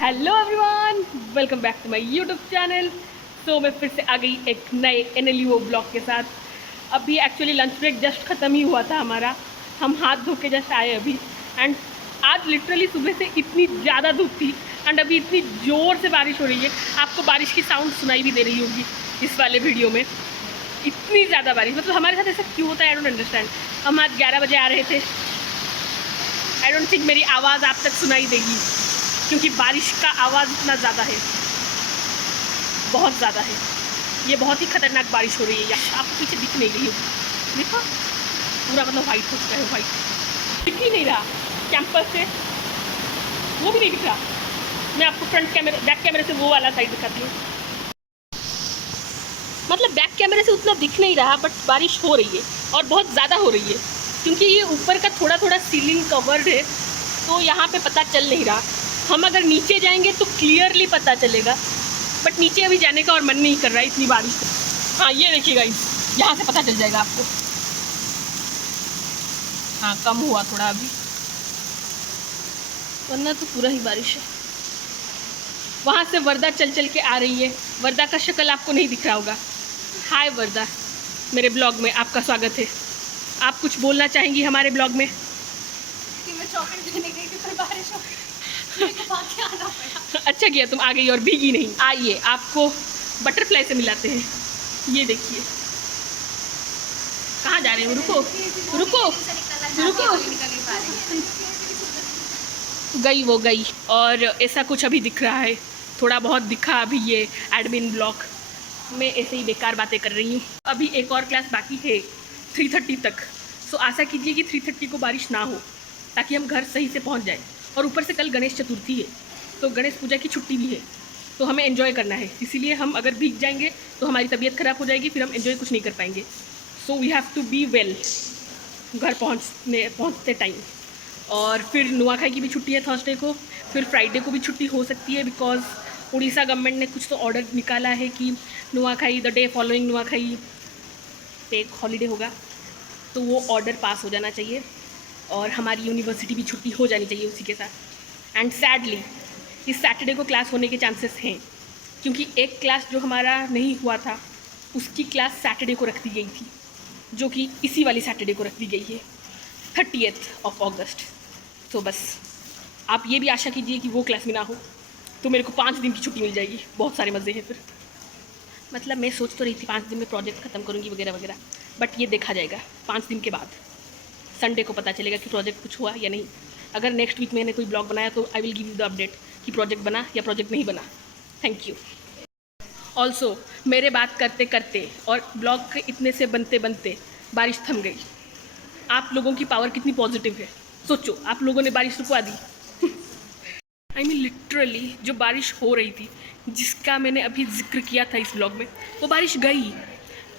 Hello everyone, welcome back to my YouTube channel. So मैं फिर से आ गई एक नए NLUO ब्लॉग के साथ। अभी एक्चुअली लंच ब्रेक जस्ट ख़त्म ही हुआ था हमारा। हम हाथ धो के जस्ट आए अभी। एंड आज लिटरली सुबह से इतनी ज़्यादा धूप थी एंड अभी इतनी ज़ोर से बारिश हो रही है। आपको बारिश की साउंड सुनाई भी दे रही होगी इस वाले वीडियो में। इतनी ज़्यादा बारिश, मतलब हमारे साथ ऐसा क्यों होता है, आई डोंट अंडरस्टैंड। हम आज 11 बजे आ रहे थे। आई डोंट थिंक मेरी आवाज़ आप तक सुनाई देगी क्योंकि बारिश का आवाज़ इतना ज़्यादा है, बहुत ज़्यादा है। ये बहुत ही खतरनाक बारिश हो रही है। यार आपको पीछे दिख नहीं रही होगी, देखो पूरा मतलब वाइट हो चुका है। वाइट दिख ही नहीं रहा कैंपस से, वो भी नहीं दिख रहा। मैं आपको फ्रंट कैमरे बैक कैमरे से वो वाला साइड दिखाती हूँ। मतलब बैक कैमरे से उतना दिख नहीं रहा, बट बारिश हो रही है और बहुत ज़्यादा हो रही है क्योंकि ये ऊपर का थोड़ा थोड़ा सीलिंग कवर्ड है, तो यहाँ पे पता चल नहीं रहा। हम अगर नीचे जाएंगे तो क्लियरली पता चलेगा, बट नीचे अभी जाने का और मन नहीं कर रहा है इतनी बारिश से। हाँ ये देखिएगा, यहाँ से पता चल जाएगा आपको। हाँ कम हुआ थोड़ा अभी, वरना तो पूरा ही बारिश है। वहाँ से वर्दा चल चल के आ रही है। वर्दा का शक्ल आपको नहीं दिख रहा होगा। हाय वर्दा, मेरे ब्लॉग में आपका स्वागत है। आप कुछ बोलना चाहेंगी हमारे ब्लॉग में? मैं चॉकलेट लेने गई थी पर बारिश हो गई, आना पड़ा। अच्छा किया तुम आ गई और भीगी नहीं। आइए आपको बटरफ्लाई से मिलाते हैं। ये देखिए कहाँ जा रहे हो, रुको रुको रुको। गई वो गई। और ऐसा कुछ अभी दिख रहा है, थोड़ा बहुत दिखा अभी ये एडमिन ब्लॉक में। ऐसे ही बेकार बातें कर रही हूँ। अभी एक और क्लास बाकी है 3:30 तक। सो आशा कीजिए कि 3:30 को बारिश ना हो ताकि हम घर सही से पहुँच जाए। और ऊपर से कल गणेश चतुर्थी है, तो गणेश पूजा की छुट्टी भी है, तो हमें एंजॉय करना है। इसीलिए हम अगर भीग जाएंगे तो हमारी तबीयत ख़राब हो जाएगी, फिर हम एंजॉय कुछ नहीं कर पाएंगे। So we have to be well घर पहुँचते टाइम। और फिर नुआखाई की भी छुट्टी है थर्सडे को, फिर फ्राइडे को भी छुट्टी हो सकती है बिकॉज उड़ीसा गवर्नमेंट ने कुछ तो ऑर्डर निकाला है कि Nuakhai the day following Nuakhai पे एक हॉलीडे होगा, तो वो ऑर्डर पास हो जाना चाहिए और हमारी यूनिवर्सिटी भी छुट्टी हो जानी चाहिए उसी के साथ। एंड सैडली इस सैटरडे को क्लास होने के चांसेस हैं क्योंकि एक क्लास जो हमारा नहीं हुआ था उसकी क्लास सैटरडे को रख दी गई थी, जो कि इसी वाली सैटरडे को रख दी गई है 30 अगस्त। तो बस आप ये भी आशा कीजिए कि वो क्लास में ना हो, तो मेरे को 5 दिन की छुट्टी मिल जाएगी। बहुत सारे मज़े हैं फिर। मतलब मैं सोच तो रही थी 5 दिन में प्रोजेक्ट ख़त्म करूँगी वगैरह वगैरह, बट ये देखा जाएगा 5 दिन के बाद। संडे को पता चलेगा कि प्रोजेक्ट कुछ हुआ या नहीं। अगर नेक्स्ट वीक मैंने कोई ब्लॉग बनाया तो I will give you the update कि प्रोजेक्ट बना या प्रोजेक्ट नहीं बना। Thank you. ऑल्सो मेरे बात करते करते और ब्लॉग के इतने से बनते बनते बारिश थम गई। आप लोगों की पावर कितनी पॉजिटिव है, सोचो। आप लोगों ने बारिश रुकवा दी। आई मीन लिटरली जो बारिश हो रही थी, जिसका मैंने अभी जिक्र किया था इस ब्लॉग में, वो बारिश गई,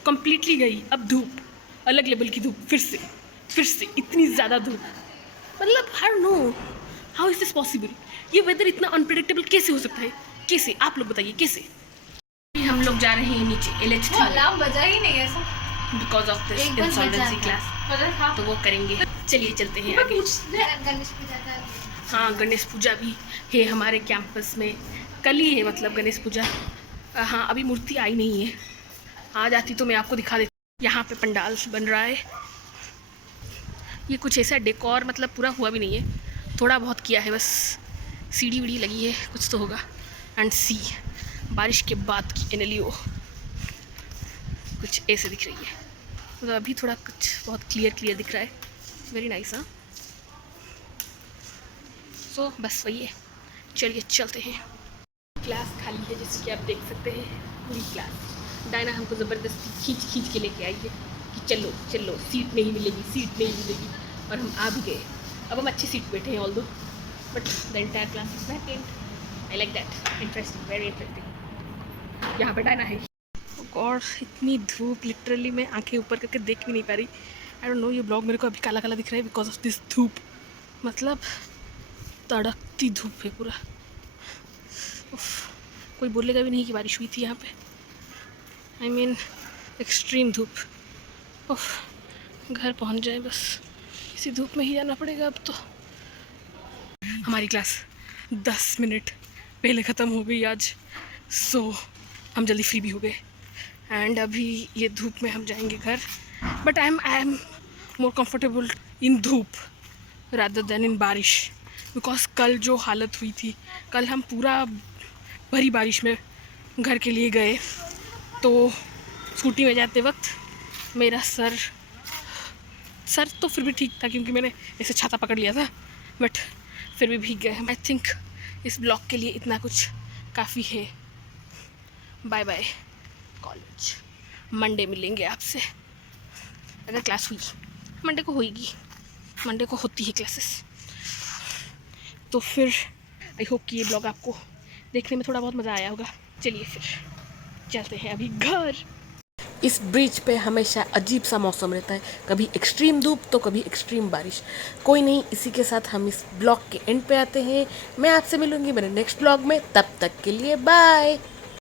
कम्प्लीटली गई। अब धूप, अलग लेवल की धूप, फिर से इतनी ज़्यादा धूप। मतलब I don't know how is this possible. ये वेदर इतना अनप्रेडिक्टेबल कैसे हो सकता है? कैसे, आप लोग बताइए कैसे। हम लोग जा रहे हैं नीचे LH3 अलार्म बजा ही नहीं ऐसा because of this insolvency class, तो वो करेंगे। चलिए चलते हैं आगे। गणेश पूजा का। हाँ गणेश पूजा भी है हमारे कैंपस में, कल ही है मतलब गणेश पूजा। हाँ अभी मूर्ति आई नहीं है, आ जाती तो मैं आपको दिखा देती। यहाँ पे पंडाल बन रहा है। ये कुछ ऐसा डेकोर मतलब पूरा हुआ भी नहीं है, थोड़ा बहुत किया है बस। सीढ़ी वीढ़ी लगी है, कुछ तो होगा। एंड सी बारिश के बाद की NLUO कुछ ऐसे दिख रही है। मतलब अभी थोड़ा कुछ बहुत क्लियर दिख रहा है। Very nice. हाँ सो बस वही है, चलिए चलते हैं। क्लास खाली है जैसे कि आप देख सकते हैं, पूरी क्लास। डायना हमको ज़बरदस्ती खींच के लेके आई है कि चलो चलो, सीट नहीं मिलेगी। और हम आ भी गए। अब हम अच्छी सीट बैठे हैं ऑल दो, but the entire class is vacant. I like that, interesting, very interesting. यहाँ पे डायना है। और इतनी धूप, लिटरली मैं आंखें ऊपर करके देख भी नहीं पा रही। आई डोंट नो, ये ब्लॉग मेरे को अभी काला काला दिख रहा है बिकॉज ऑफ दिस धूप। मतलब तड़कती धूप है पूरा। कोई बोलेगा भी नहीं कि बारिश हुई थी यहाँ पे। आई मीन एक्सट्रीम धूप। घर पहुँच जाए बस, इसी धूप में ही जाना पड़ेगा अब तो। हमारी क्लास 10 मिनट पहले ख़त्म हो गई आज, सो हम जल्दी फ्री भी हो गए। एंड अभी ये धूप में हम जाएंगे घर, but I am more comfortable in धूप रादर देन इन बारिश, बिकॉज कल जो हालत हुई थी, कल हम पूरा भरी बारिश में घर के लिए गए, तो स्कूटी में जाते वक्त मेरा सर तो फिर भी ठीक था क्योंकि मैंने ऐसे छाता पकड़ लिया था, बट फिर भी भीग गए। आई थिंक इस ब्लॉग के लिए इतना कुछ काफ़ी है। बाय बाय कॉलेज, मंडे मिलेंगे आपसे, अगर क्लास हुई। मंडे को होगी, मंडे को होती है क्लासेस। तो फिर आई होप कि ये ब्लॉग आपको देखने में थोड़ा बहुत मज़ा आया होगा। चलिए फिर चलते हैं अभी घर। इस ब्रिज पे हमेशा अजीब सा मौसम रहता है, कभी एक्सट्रीम धूप तो कभी एक्सट्रीम बारिश। कोई नहीं, इसी के साथ हम इस ब्लॉग के एंड पे आते हैं। मैं आपसे मिलूंगी मेरे नेक्स्ट ब्लॉग में, तब तक के लिए बाय।